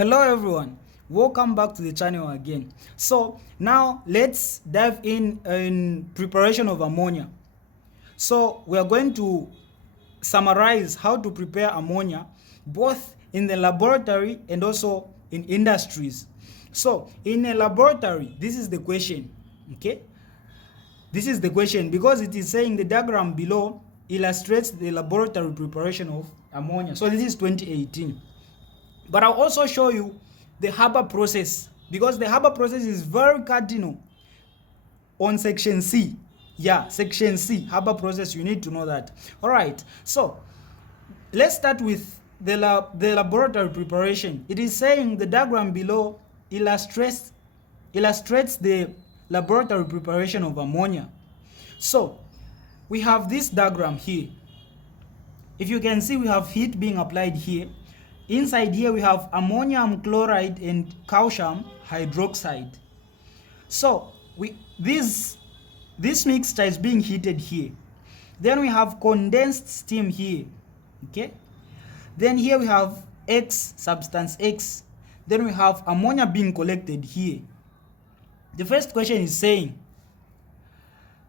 Hello everyone, welcome back to the channel again. So now let's dive in preparation of ammonia. So we are going to summarize how to prepare ammonia both in the laboratory and also in industries. So in a laboratory, this is the question, okay? This is the question because it is saying the diagram below illustrates the laboratory preparation of ammonia. So this is 2018. But I'll also show you the Haber process because the Haber process is very cardinal on section C. Yeah, section C, Haber process, you need to know that. All right, so let's start with the laboratory preparation. It is saying the diagram below illustrates the laboratory preparation of ammonia. So we have this diagram here. If you can see, we have heat being applied here. Inside here we have ammonium chloride and calcium hydroxide. So this mixture is being heated here. Then we have condensed steam here. Okay. Then here we have X, substance X. Then we have ammonia being collected here. The first question is saying,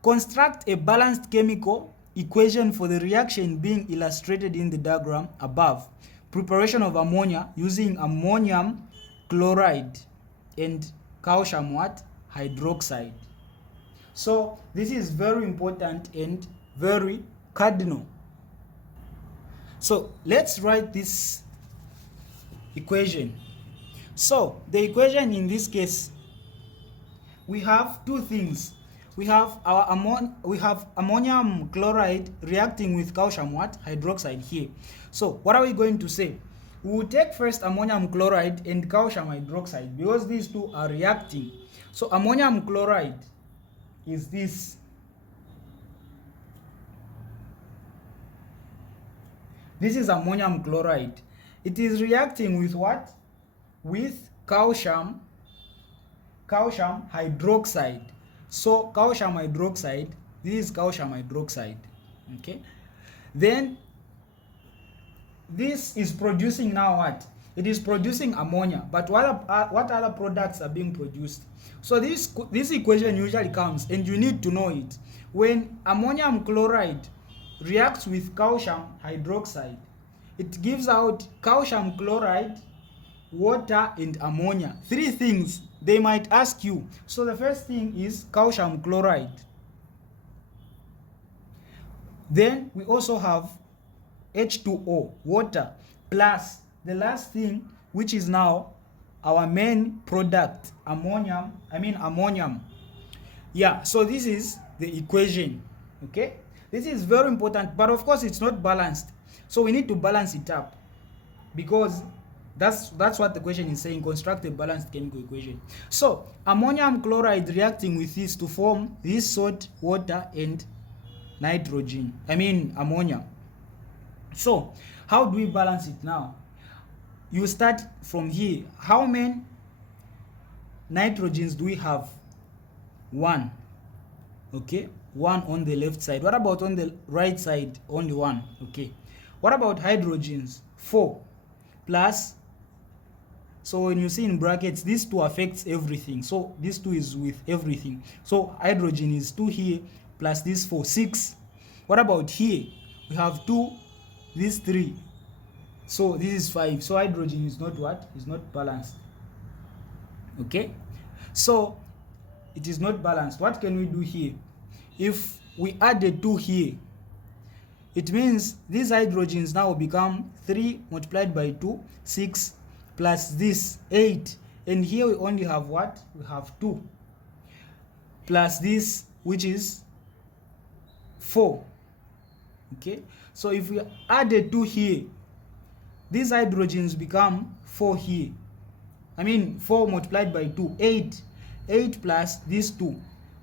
construct a balanced chemical equation for the reaction being illustrated in the diagram above. Preparation of ammonia using ammonium chloride and calcium hydroxide. So this is very important and very cardinal. So let's write this equation. So the equation in this case, we have two things. We have ammonium chloride reacting with calcium hydroxide here. So what are we going to say? We will take first ammonium chloride and calcium hydroxide because these two are reacting. So ammonium chloride is this. This is ammonium chloride. It is reacting with what? With calcium hydroxide. So calcium hydroxide, this is calcium hydroxide. Okay. Then this is producing now what? It is producing ammonia. But what other products are being produced? So this equation usually comes, and you need to know it. When ammonium chloride reacts with calcium hydroxide, it gives out calcium chloride, water, and ammonia. Three things they might ask you. So the first thing is calcium chloride. Then we also have H2O, water, plus the last thing, which is now our main product, ammonium. Yeah, so this is the equation. Okay, this is very important, but of course it's not balanced. So we need to balance it up because that's what the question is saying. Construct a balanced chemical equation. So ammonium chloride reacting with this to form this salt, water, and ammonia. So how do we balance it now? You start from here. How many nitrogens do we have? 1. Okay, 1 on the left side. What about on the right side? Only 1. Okay. What about hydrogens? 4 plus. So when you see in brackets, these 2 affects everything. So this 2 is with everything. So hydrogen is 2 here plus this 4, 6. What about here? We have 2, this 3. So this is 5. So hydrogen is not what? Is not balanced. Okay? So it is not balanced. What can we do here? If we add a 2 here, it means these hydrogens now become 3 multiplied by 2, 6, plus this 8, and here we only have what? We have 2 plus this, which is 4. Okay, so if we add a 2 here, these hydrogens become 4 here. 4 multiplied by 2, 8. 8 plus these 2,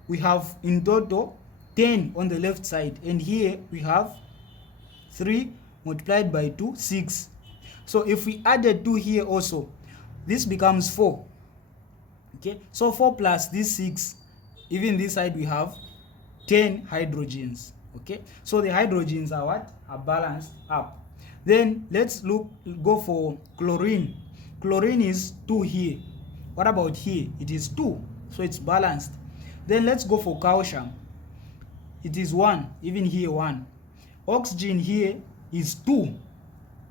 we have in total 10 on the left side, and here we have 3 multiplied by 2, 6. So if we added 2 here also, this becomes 4. Okay, so 4 plus this 6, even this side we have 10 hydrogens. Okay, so the hydrogens are what? Are balanced up. Then let's go for chlorine. Chlorine is 2 here. What about here? It is 2, so it's balanced. Then let's go for calcium. It is 1, even here 1. Oxygen here is 2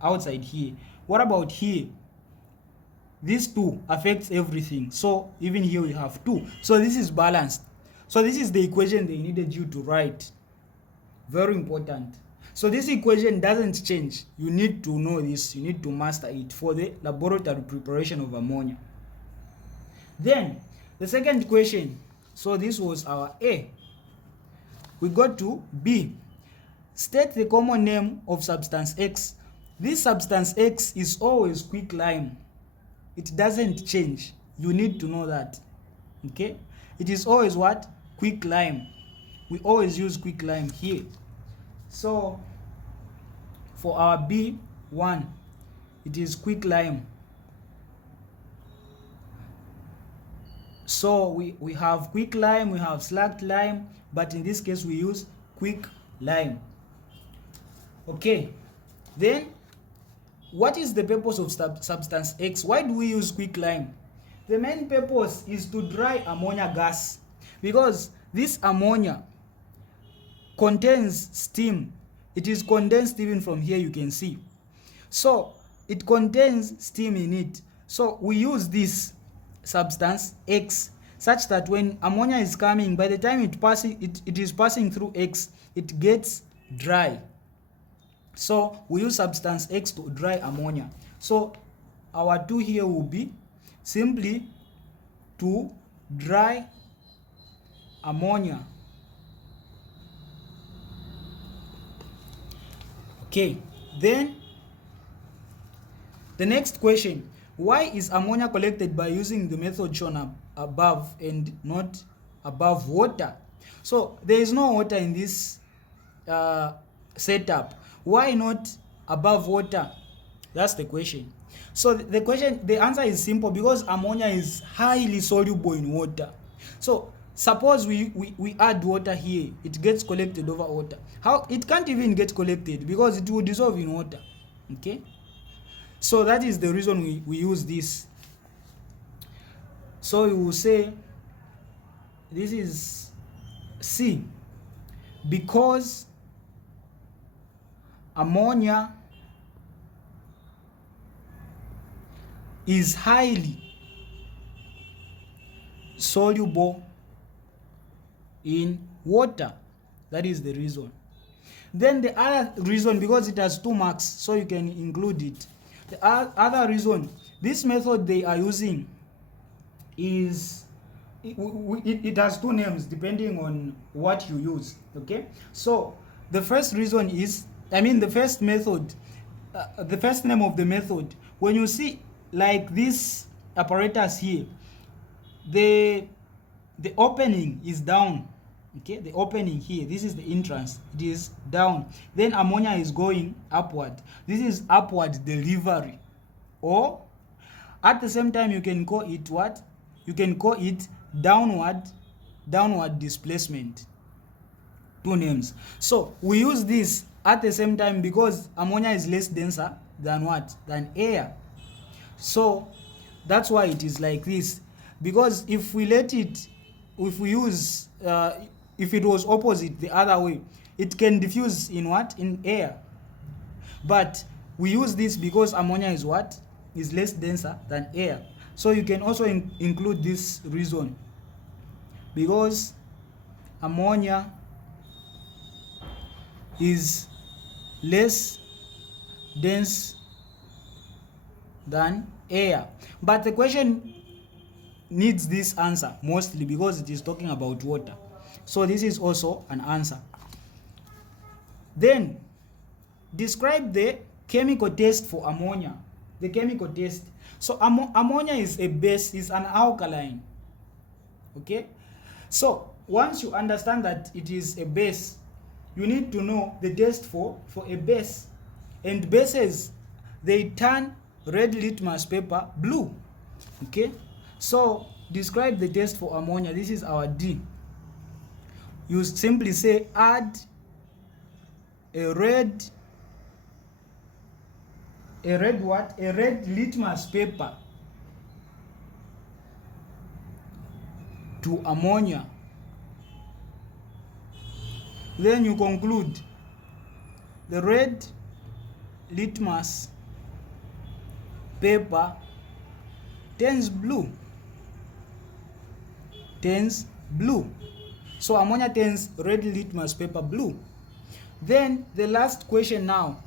outside here. What about here? This 2 affects everything, so even here we have 2. So this is balanced. So this is the equation they needed you to write. Very important. So this equation doesn't change. You need to know this. You need to master it for the laboratory preparation of ammonia. Then the second question. So this was our A. We go to B. State the common name of substance X. This substance X is always quicklime. It doesn't change. You need to know that. Okay? It is always what? Quicklime. We always use quicklime here. So for our B1, it is quicklime. So we have quicklime, we have slacked lime, but in this case we use quicklime. Okay, then what is the purpose of substance X? Why do we use quicklime? The main purpose is to dry ammonia gas, because this ammonia contains steam. It is condensed even from here, you can see. So it contains steam in it. So we use this substance X such that when ammonia is coming, by the time it is passing through X, it gets dry. So we use substance X to dry ammonia. So our 2 here will be simply to dry ammonia. Okay, then the next question. Why is ammonia collected by using the method shown above and not above water? So there is no water in this setup. Why not above water? That's the question. So the answer is simple, because ammonia is highly soluble in water. So suppose we add water here, it gets collected over water. How? It can't even get collected because it will dissolve in water. Okay? So that is the reason we use this. So you will say this is C, because ammonia is highly soluble in water. That is the reason. Then the other reason, because it has 2 marks, so you can include it. The other reason, this method they are using is, it has 2 names depending on what you use. Okay, so the first reason is, the first method, the first name of the method, when you see like this apparatus here, the opening is down. Okay, the opening here, this is the entrance, it is down, then ammonia is going upward. This is upward delivery, or at the same time you can call it what? You can call it downward displacement. 2 names. So we use this at the same time because ammonia is less denser than what? Than air. So that's why it is like this, because if we use if it was opposite the other way, it can diffuse in what? In air. But we use this because ammonia is what? Is less denser than air. So you can also include this reason, because ammonia is less dense than air. But the question needs this answer mostly because it is talking about water. So this is also an answer. Then describe the chemical test for ammonia. The chemical test. So ammonia is a base, is an alkaline. Okay? So once you understand that it is a base, you need to know the test for a base. And bases, they turn red litmus paper blue. Okay? So describe the test for ammonia. This is our D. You simply say add a red a red what? A red litmus paper to ammonia. Then you conclude the red litmus paper turns blue. So ammonia turns red litmus paper blue. Then the last question now.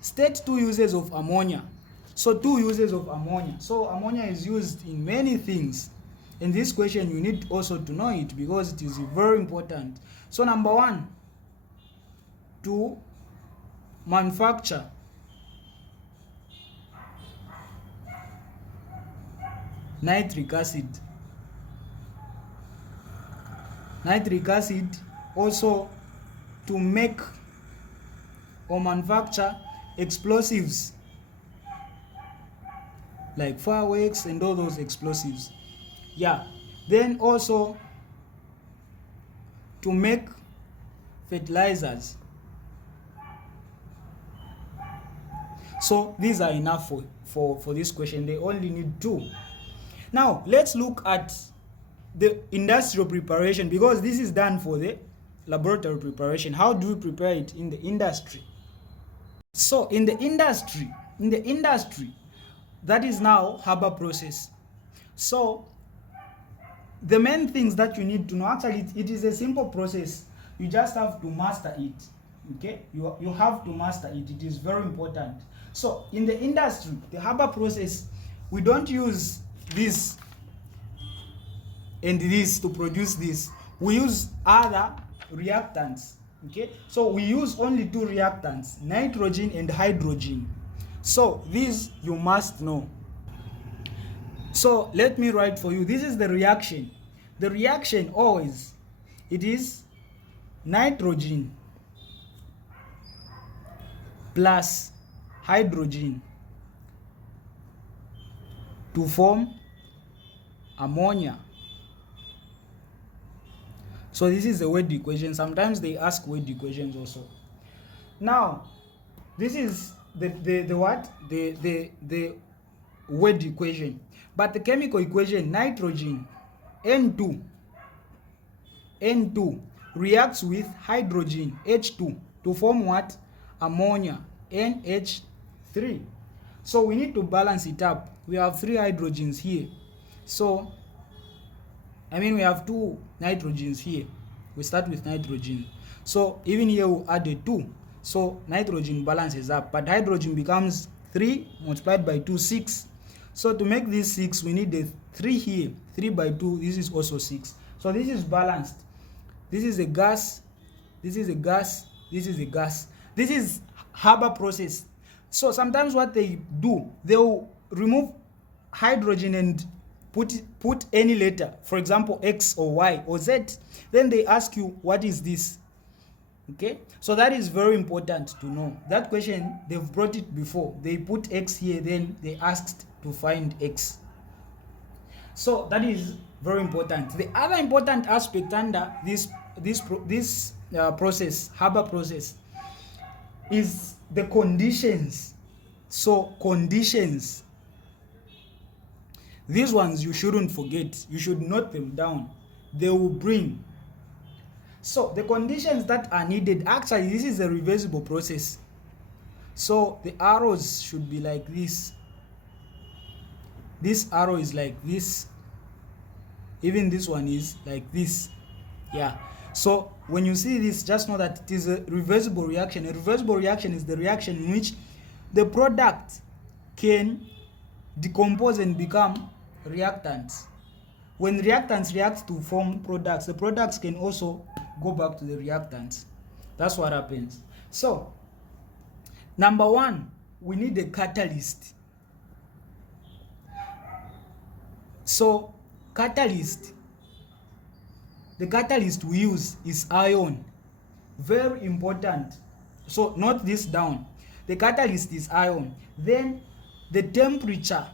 State 2 uses of ammonia. So 2 uses of ammonia. So ammonia is used in many things. In this question, you need also to know it because it is very important. So number 1, to manufacture nitric acid. Nitric acid, also to make or manufacture explosives like fireworks and all those explosives. Yeah. Then also to make fertilizers. So these are enough for this question. They only need 2. Now let's look at the industrial preparation, because this is done for the laboratory preparation. How do we prepare it in the industry? So in the industry, that is now Haber process. So the main things that you need to know, actually it is a simple process. You just have to master it. Okay, you have to master it. It is very important. So in the industry, the Haber process, we don't use this and this to produce this. We use other reactants. Okay, so we use only 2 reactants, nitrogen and hydrogen. So these you must know. So let me write for you. This is the reaction. The reaction always, it is nitrogen plus hydrogen to form ammonia. So this is a word equation. Sometimes they ask word equations also. Now, this is the what? The word equation. But the chemical equation, nitrogen N2 reacts with hydrogen H2 to form what? Ammonia NH3. So we need to balance it up. We have 3 hydrogens here. So we have 2 nitrogens here. We start with nitrogen. So even here we added 2. So nitrogen balances up, but hydrogen becomes 3 multiplied by 2, 6. So to make this 6, we need a 3 here. 3 by 2, this is also 6. So this is balanced. This is a gas. This is a gas. This is a gas. This is Haber process. So sometimes what they do, they will remove hydrogen and put any letter, for example X or Y or Z. Then they ask you, what is this? Okay, so that is very important to know. That question, they've brought it before. They put X here, then they asked to find X. So that is very important. The other important aspect under this process, Haber process, is the conditions. So conditions, these ones you shouldn't forget. You should note them down. They will bring. So the conditions that are needed, actually this is a reversible process. So the arrows should be like this. This arrow is like this. Even this one is like this. Yeah. So when you see this, just know that it is a reversible reaction. A reversible reaction is the reaction in which the product can decompose and become reactants. When reactants react to form products, the products can also go back to the reactants. That's what happens. So number 1, we need a catalyst. So catalyst, the catalyst we use is iron. Very important. So note this down. The catalyst is iron. Then the temperature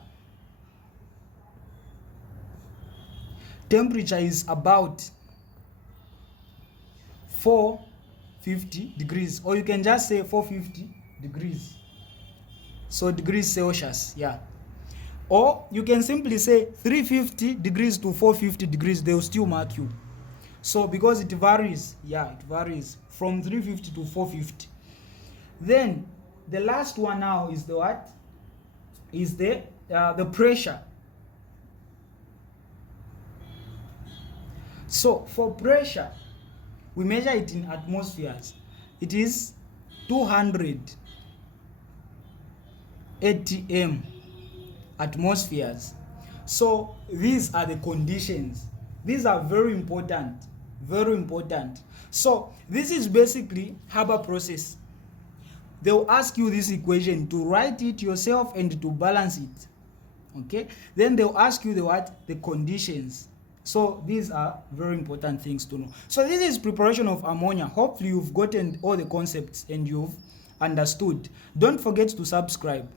is about 450 degrees, or you can just say 450 degrees. So degrees Celsius, yeah. Or you can simply say 350 degrees to 450 degrees, they'll still mark you. So because it varies, yeah, it varies from 350 to 450. Then the last one now is the what? Is the pressure. So for pressure, we measure it in atmospheres. It is 200 atm atmospheres. So these are the conditions. These are very important, very important. So this is basically Haber process. They'll ask you this equation to write it yourself and to balance it. Okay, then they'll ask you the what? The conditions. So these are very important things to know. So this is preparation of ammonia. Hopefully you've gotten all the concepts and you've understood. Don't forget to subscribe.